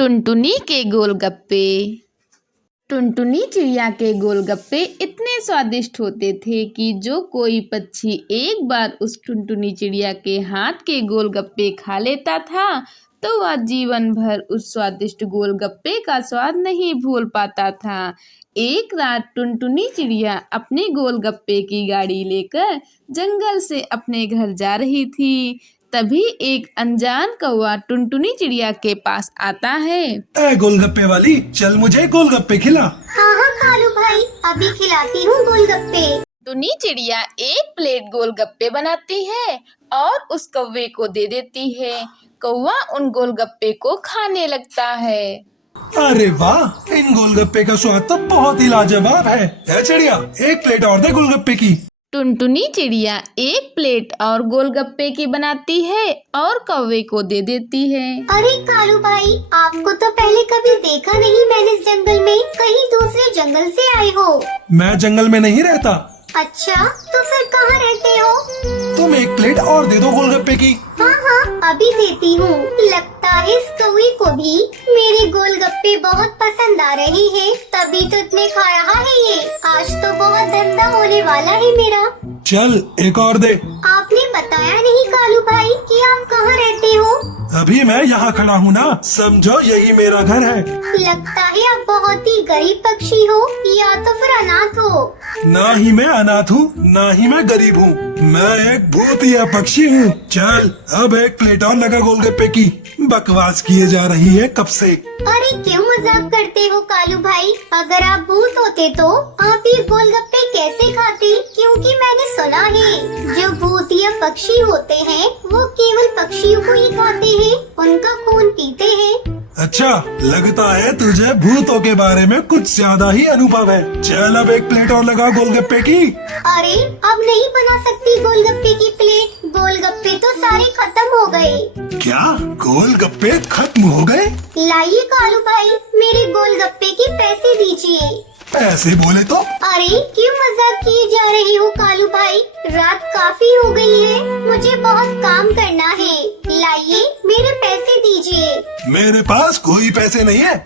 टुनटुनी के गोलगप्पे। टुनटुनी चिड़िया के गोलगप्पे इतने स्वादिष्ट होते थे कि जो कोई पक्षी एक बार उस टुनटुनी चिड़िया के हाथ के गोलगप्पे खा लेता था तो वह जीवन भर उस स्वादिष्ट गोलगप्पे का स्वाद नहीं भूल पाता था। एक रात टुनटुनी चिड़िया अपने गोलगप्पे की गाड़ी लेकर जंगल से अपने घर जा रही थी। तभी एक अनजान कौवा टुनटुनी चिड़िया के पास आता है। ए गोलगप्पे वाली, चल मुझे गोलगप्पे खिला। हाँ हाँ कालू भाई, अभी खिलाती हूँ गोलगप्पे। टुनटुनी चिड़िया एक प्लेट गोलगप्पे बनाती है और उस कौवे को दे देती है। कौवा उन गोलगप्पे को खाने लगता है। अरे वाह, इन गोलगप्पे का स्वाद तो बहुत ही लाजवाब है। ए चिड़िया, एक प्लेट और दे गोलगप्पे की। टुनटुनी चिड़िया एक प्लेट और गोलगप्पे की बनाती है और कौवे को दे देती है। अरे कालू भाई, आपको तो पहले कभी देखा नहीं मैंने इस जंगल में, कहीं दूसरे जंगल से आए हो? मैं जंगल में नहीं रहता। अच्छा, तो फिर कहाँ रहते हो? तुम एक प्लेट और दे दो गोलगप्पे की। हाँ हाँ, अभी देती हूँ। लगता है इस कौवे को भी मेरे गोलगप्पे बहुत पसंद आ रहे हैं, तभी तो इतने खा रहा है ये। आज तो बहुत धंधा होने वाला है मेरा। चल एक और दे। आपने बताया नहीं कालू भाई कि आप कहाँ रहते हो? अभी मैं यहाँ खड़ा हूँ ना, समझो यही मेरा घर है। लगता है आप बहुत ही गरीब पक्षी हो या तो फिर अनाथ हो। ना ही मैं अनाथ हूँ, ना ही मैं गरीब हूँ, मैं एक भूतिया पक्षी हूँ। चल अब एक प्लेट और लगा गोलगप्पे की। बकवास किए जा रही है कब से। अरे क्यों मजाक करते हो कालू भाई? अगर आप भूत होते तो आप ये गोलगप्पे कैसे खाते? क्योंकि मैंने सुना है जो भूतिया पक्षी होते हैं वो केवल पक्षियों को ही खाते हैं, उनका खून पीते हैं। अच्छा, लगता है तुझे भूतों के बारे में कुछ ज्यादा ही अनुभव है। चल अब एक प्लेट और लगा गोलगप्पे की। अरे अब नहीं बना सकती गोलगप्पे की प्लेट, गोलगप्पे तो सारे खत्म हो गए। क्या गोलगप्पे खत्म हो गए? लाइए कालू भाई, मेरे गोलगप्पे के पैसे दीजिए। पैसे बोले तो? अरे क्यों मजाक किए जा रही हो कालू भाई? रात काफी हो गई है, मुझे बहुत काम करना है। लाइए मेरे पैसे दीजिए। मेरे पास कोई पैसे नहीं है।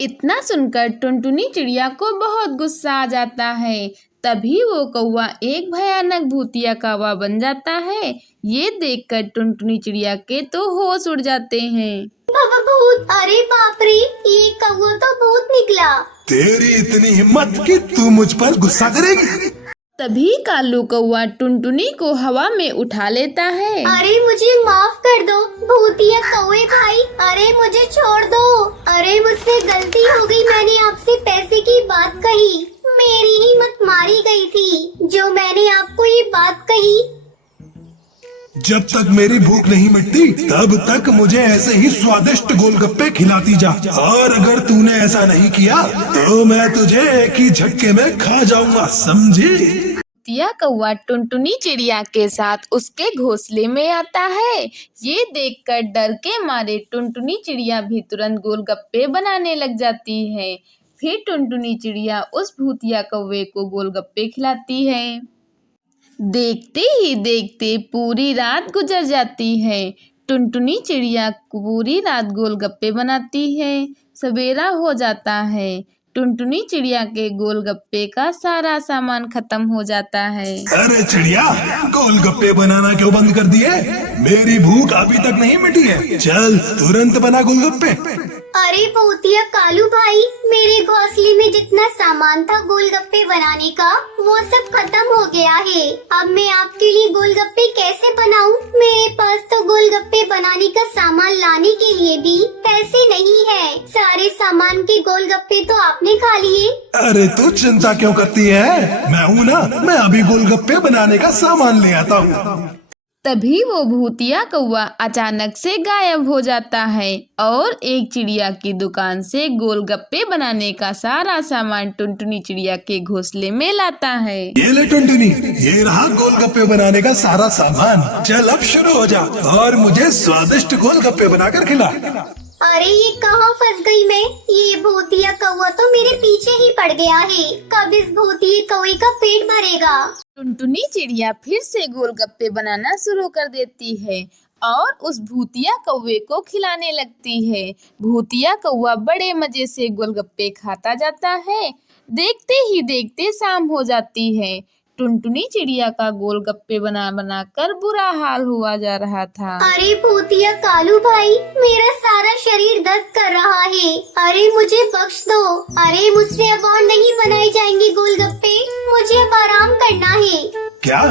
इतना सुनकर टुनटुनी चिड़िया को बहुत गुस्सा आ जाता है। तभी वो कौवा एक भयानक भूतिया कौवा बन जाता है। ये देखकर टुनटुनी चिड़िया के तो होश उड़ जाते हैं। बाबा भूत! अरे बाप रे, ये कौवा तो भूत निकला। तेरी इतनी हिम्मत कि तू मुझ पर गुस्सा करेगी? तभी कालू कौवा टुनटुनी को हवा में उठा लेता है। अरे मुझे माफ कर दो भूतिया कौवे भाई, अरे मुझे छोड़ दो। अरे मुझसे गलती हो गई, मैंने आपसे पैसे की बात कही, मेरी हिम्मत मारी गई थी जो मैंने आपको ये बात कही। जब तक मेरी भूख नहीं मिटती तब तक मुझे ऐसे ही स्वादिष्ट गोलगप्पे खिलाती जा, और अगर तूने ऐसा नहीं किया तो मैं तुझे एक ही झटके में खा जाऊंगा, समझी? भूतिया कौवा टुनटुनी चिड़िया के साथ उसके घोंसले में आता है। ये देखकर डर के मारे टुनटुनी चिड़िया भी तुरंत गोलगप्पे बनाने लग जाती है। फिर टुनटुनी चिड़िया उस भूतिया कौवे को गोलगप्पे खिलाती है। देखते ही देखते पूरी रात गुजर जाती है। टुनटुनी चिड़िया पूरी रात गोलगप्पे बनाती है। सवेरा हो जाता है। टुनटुनी चिड़िया के गोलगप्पे का सारा सामान खत्म हो जाता है। अरे चिड़िया, गोलगप्पे बनाना क्यों बंद कर दिए? मेरी भूख अभी तक नहीं मिटी है, चल तुरंत बना गोलगप्पे। अरे भूतिया कालू भाई, मेरे घोंसले में जितना सामान था गोलगप्पे बनाने का वो सब खत्म हो गया है। अब मैं आपके लिए गोलगप्पे कैसे बनाऊं? मेरे पास तो गोलगप्पे बनाने का सामान लाने के लिए भी पैसे नहीं है। सारे सामान के गोलगप्पे तो आपने खा लिए। अरे तू चिंता क्यों करती है? मैं हूँ ना, मैं अभी गोलगप्पे बनाने का सामान ले आता हूँ। तभी वो भूतिया कौवा अचानक से गायब हो जाता है और एक चिड़िया की दुकान से गोलगप्पे बनाने का सारा सामान टुनटुनी चिड़िया के घोंसले में लाता है। ये ले टुनटुनी, ये रहा गोलगप्पे बनाने का सारा सामान। चल अब शुरू हो जा और मुझे स्वादिष्ट गोलगप्पे बनाकर खिला। अरे ये कहाँ फंस गई मैं? ये भूतिया कौवा तो मेरे पीछे ही पड़ गया है। कब इस भूतिया कौवे का पेट भरेगा? टुनटुनी चिड़िया फिर से गोलगप्पे बनाना शुरू कर देती है और उस भूतिया कौवे को खिलाने लगती है। भूतिया कौवा बड़े मजे से गोलगप्पे खाता जाता है। देखते ही देखते शाम हो जाती है। टुनटुनी चिड़िया का गोलगप्पे बना बना कर बुरा हाल हुआ जा रहा था। अरे भूतिया कालू भाई, मेरा सारा शरीर दर्द कर रहा है। अरे मुझे बख्श दो। अरे मुझसे अब और नहीं बनाए जाएंगे गोलगप्पे, मुझे अब आराम करना है। क्या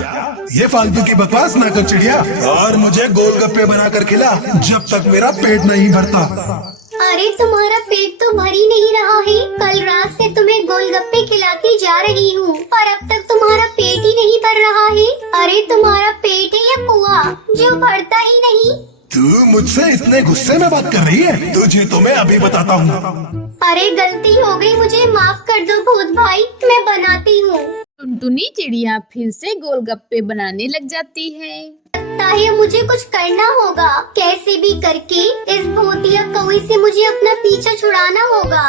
ये फालतू की बकवास ना कर चिड़िया, और मुझे गोलगप्पे बनाकर खिला जब तक मेरा पेट नहीं भरता। अरे तुम्हारा पेट तो भर ही नहीं रहा है। कल रात से तुम्हें गोलगप्पे खिलाती जा रही हूँ और अब तक तुम्हारा पेट ही नहीं भर रहा है। अरे तुम्हारा पेट है या कुआं जो भरता ही नहीं? तू मुझसे इतने गुस्से में बात कर रही है? तुझे तो मैं अभी बताता हूँ। अरे गलती हो गई, मुझे माफ कर दो भूत भाई, मैं बनाती हूँ। टुनटुनी चिड़िया फिर से गोलगप्पे बनाने लग जाती है। लगता है मुझे कुछ करना होगा। कैसे भी करके इस भूतिया कौवे से मुझे अपना पीछा छुड़ाना होगा।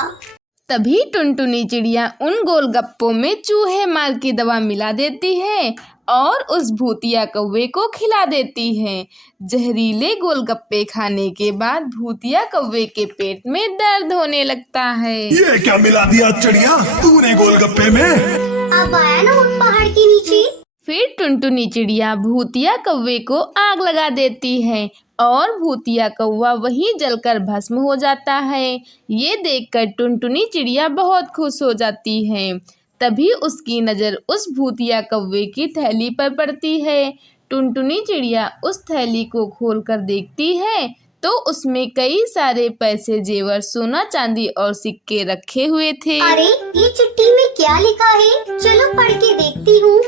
तभी टुनटुनी चिड़िया उन गोलगप्पों में चूहे मार की दवा मिला देती है और उस भूतिया कौवे को खिला देती है। जहरीले गोलगप्पे खाने के बाद भूतिया कौवे के पेट में दर्द होने लगता है। ये क्या मिला दिया चिड़िया तूने गोलगप्पे में? अब आया ना उन पहाड़ के नीचे। फिर टुनटुनी चिड़िया भूतिया कौवे को आग लगा देती है और भूतिया कौवा वहीं जलकर भस्म हो जाता है। ये देखकर टुनटुनी चिड़िया बहुत खुश हो जाती है। तभी उसकी नज़र उस भूतिया कौवे की थैली पर पड़ती है। टुनटुनी चिड़िया उस थैली को खोलकर देखती है तो उसमें कई सारे पैसे, जेवर, सोना, चांदी और सिक्के रखे हुए थे। अरे ये चिट्ठी में क्या लिखा है? चलो पढ़ के देखती हूँ।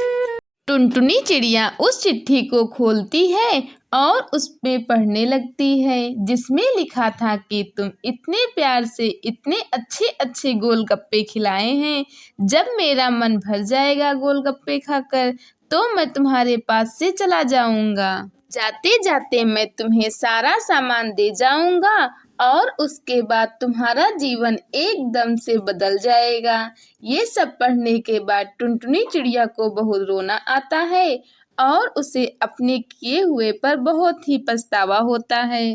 टुनटुनी चिड़िया उस चिट्ठी को खोलती है और उसमें पढ़ने लगती है, जिसमें लिखा था कि तुम इतने प्यार से इतने अच्छे अच्छे गोलगप्पे खिलाए हैं। जब मेरा मन भर जाएगा गोलगप्पे खाकर तो मैं तुम्हारे पास से चला जाऊंगा। जाते जाते मैं तुम्हें सारा सामान दे जाऊंगा और उसके बाद तुम्हारा जीवन एकदम से बदल जाएगा। ये सब पढ़ने के बाद टुनटुनी चिड़िया को बहुत रोना आता है और उसे अपने किए हुए पर बहुत ही पछतावा होता है।